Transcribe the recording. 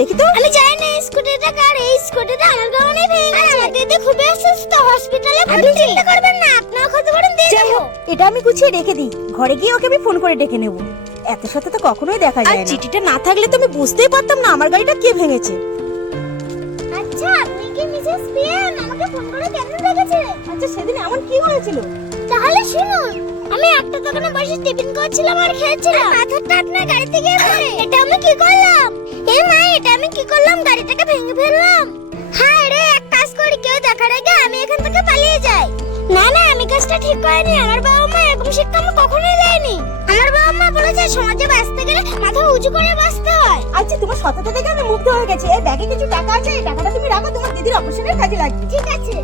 দেখি তো। আমি জানি না স্কুটিটা কার, এই স্কুটিটা আমার কারণেই ভেঙে গেছে। আমার দিদি খুবই অসুস্থ, হসপিটালে ভর্তি। চিন্তা করবেন না, আপনার ক্ষতিপূরণ দিয়ে যাই দেবো। হোক, এটা আমি গুছিয়ে রেখে দিই, ঘরে গিয়ে ওকে আমি ফোন করে ডেকে নেব। এত সাথে তো কখনোই দেখা যায় না। চিঠিটা না থাকলে তো আমি বুঝতেই পারতাম না আমার গাড়িটা কে ভেঙেছে। আচ্ছা, আপনি কি মিসেস পিএম আমাকে ফোন করে কেন ডেকেছিলেন? আচ্ছা, সেদিন এমন কি হয়েছিল? তাহলে শুনুন, আমি একটা দোকানে বসে টিফিন করছিলাম আর খেয়েছিলাম, পাথরটা আপনার গাড়ি থেকে পড়ে। এটা আমি কি করলাম? এ মা, এটা আমি কি করলাম? গাড়িটাকে ভেঙে ফেললাম। হায় রে, এক কাজ করি, কেউ দেখার আগে আমি এখান থেকে পালিয়ে যাই। না না, আমি কাজটা ঠিক করিনি। আমার বাবা মা এরকম শিক্ষা আমি কখনোই দেয়নি। আমার বাবা মা বলেছে সমাজে বাঁচতে গেলে মাথা উঁচু করে বাঁচতে হয়। আচ্ছা, তোমার সততা দেখে আমি মুগ্ধ হয়ে গেছি। এই ব্যাগে কিছু টাকা আছে, এই টাকাটা তুমি রাখো, তোমার দিদির অপারেশনের কাজে লাগবে। ঠিক আছে।